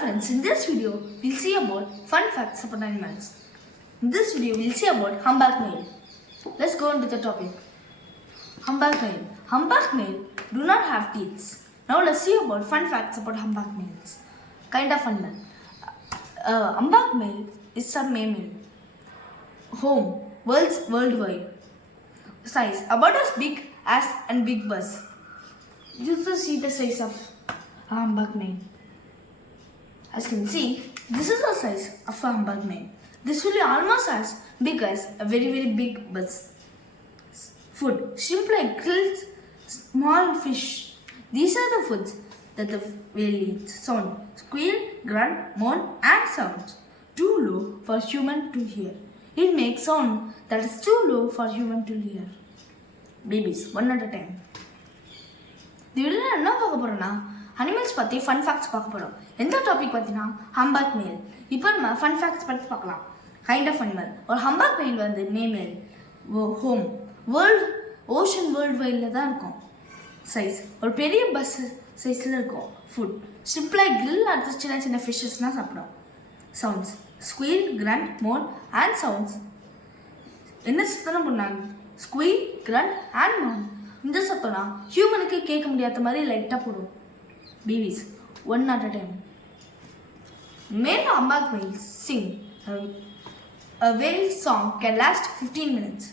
friends, in this video we'll see about fun facts about animals. In this video we'll see about humpback male. Let's go into the topic. Humpback male. Humpback male do not have teeth. Now let's see about fun facts about humpback males. Kind of fun man. Humpback male is a mammal. Home, worldwide. Size about as big as a big bus. You can see the size of a humpback male. As you can see, this is the size of a humpback male. This will be almost as big as a very big bus. Food, shrimp like grills, small fish. These are the foods that the whale eats. Sound, squeal, grunt, moan and sounds. Too low for human to hear. It makes sound that is too low for human to hear. Babies, one at a time. இந்த வீடியோவில் என்ன பார்க்க போகிறோன்னா அனிமல்ஸ் பற்றி fun facts பார்க்க போகிறோம். எந்த டாபிக் பார்த்தீங்கன்னா ஹம்பாக் மேல். இப்போ நம்ம ஃபன் ஃபேக்ட்ஸ் பற்றி பார்க்கலாம். Kind of animal. ஒரு ஹம்பாக் மேல் வந்து மேல் ஹோம் ஓஷன் வேர்ல்டு வைடில் தான் இருக்கும். சைஸ் ஒரு பெரிய பஸ் சைஸில் இருக்கும். ஃபுட் ஷிப் லைக் கிரில் அடுத்த சின்ன ஃபிஷ்ஷஸ்லாம் சாப்பிடும். Sounds squeal, grunt, moan and sounds. என்ன சத்தம் பண்ணாங்க? Squeal, grunt and moan. இந்த சத்தம்னா ஹியூமனுக்கு கேட்க முடியாத மாதிரி லைட்டாக போடும். Babies one at a time. Male humpback males sing a whale song can last 15 minutes.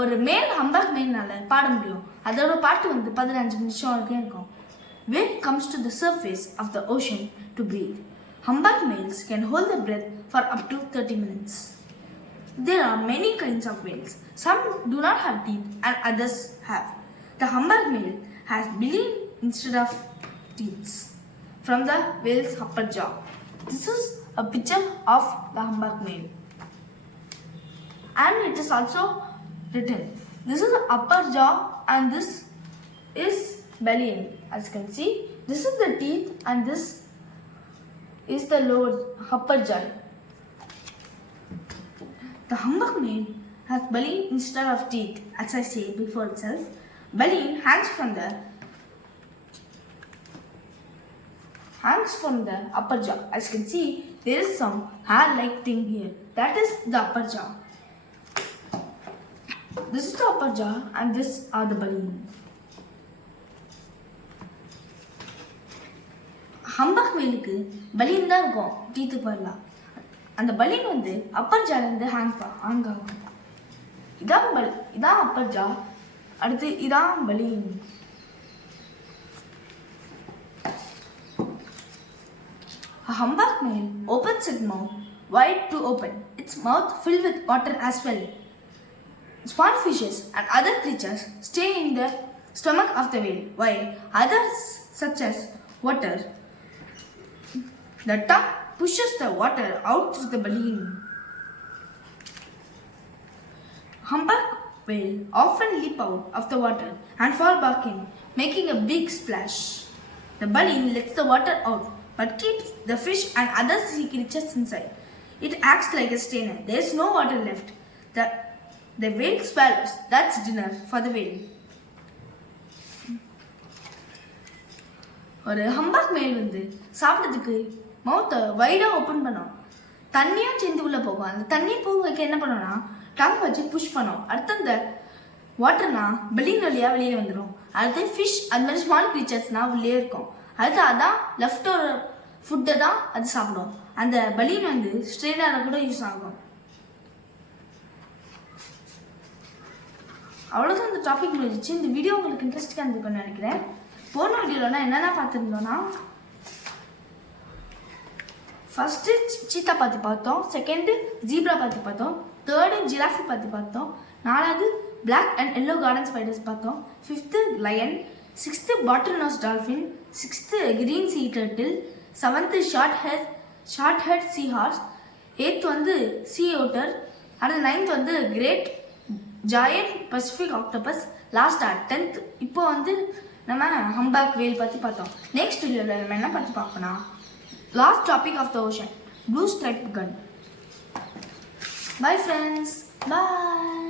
ஒரு மேல் ஹம்பாக் மேல்னால பாட முடியும். அதோட பாட்டு வந்து 15 நிமிஷம் வரைக்கும் இருக்கும். Whale comes to the surface of the ocean to breathe. Humpback males can hold their breath for up to 30 minutes. There are many kinds of whales. Some do not have teeth and others have. The humpback male has baleen instead of teeth from the whale's upper jaw. This is a picture of the humpback male. And it is also written. This is the upper jaw and this is baleen. As you can see, this is the teeth and this is the lower upper jaw. The humpback male has baleen instead of teeth. As I said before itself, baleen hangs from the upper jaw. As you can see, there is some hair-like thing here. That is the upper jaw. This is the upper jaw and this are the baleen. ஹம்பாக் மேலுக்கு பலீன் தான் இருக்கும், டீத்து பதிலா. அந்த பலீன் வந்து அப்பர் ஜாலேருந்து ஹேங் ஆகும். இதான் அப்பர் ஜா. அடுத்து இதான் baleen. A humpback male opens its mouth wide to open. Its mouth filled with water as well. Small fishes and other creatures stay in the stomach of the whale, while others such as water. The tongue pushes the water out through the baleen. Humpback whale often leap out of the water and fall back in, making a big splash. The baleen lets the water out but keeps the fish and other sea creatures inside. It acts like a strainer. There is no water left. The whale swallows. That's dinner for the whale. ஒரு humpback மேல் வந்து சாப்பிட்றதுக்கு மவுத்தை வைடாக ஓப்பன் பண்ணோம். தண்ணியும் சேர்ந்து உள்ளே போகும். அந்த தண்ணி போக வைக்க என்ன பண்ணோம்னா டங் வச்சு புஷ் பண்ணோம். அடுத்து அந்த வாட்டர்னா பெலின் வழியாக வெளியில் வந்துடும். அடுத்து ஃபிஷ் அது மாதிரி ஸ்மால் க்ரீச்சர்ஸ்னால் உள்ளே இருக்கும். அடுத்து அதான் லெஃப்ட் ஒரு ஃபுட்டை தான் அது சாப்பிடும். அந்த பலீன் வந்து ஸ்ட்ரெயினராக கூட யூஸ் ஆகும். அவ்வளோதான் இந்த டாபிக் முடிஞ்சிச்சு. இந்த வீடியோ உங்களுக்கு இன்ட்ரெஸ்டிங்காக இருந்துக்குன்னு நினைக்கிறேன். போன வீடியோவில் நான் என்னென்ன பார்த்துருந்தோன்னா, ஃபஸ்ட்டு சீத்தா பார்த்து பார்த்தோம், செகண்டு ஜீப்ரா பார்த்து பார்த்தோம், தேர்டு ஜிராஃபி பார்த்து பார்த்தோம், நாலாவது black and yellow garden spiders பார்த்தோம், fifth lion, sixth bottle nose dolphin, sixth green sea turtle, seventh short head sea horse, eighth வந்து சீ ஓட்டர், அடுத்து நைன்த் வந்து கிரேட் ஜாயன்ட் பசிபிக் ஆக்டோபஸ், லாஸ்ட்டாக 10th இப்போ வந்து நம்ம ஹம்பாக் வேல் பற்றி பார்த்தோம். நெக்ஸ்ட் வீடியோவில் நம்ம என்ன பற்றி பார்க்கணும்? Last topic of the ocean, blue striped gun. Bye friends. Bye.